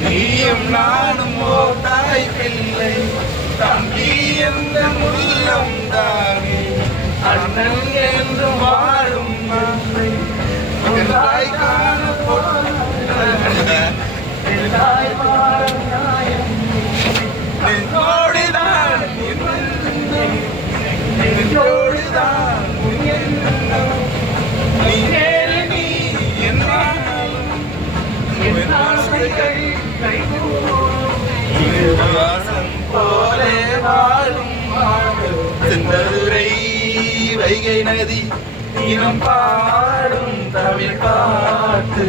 நீயும் நானும் ஓர் தாய் பிள்ளை தம்பி என்ற உள்ளம் தானே அண்ணன் என்று வாழும் நம்மை தாய் காணப்போடுதான் போலே வாழும் செந்ததுரை வைகை நதி தினம் பாடும் தமிழ் பாட்டு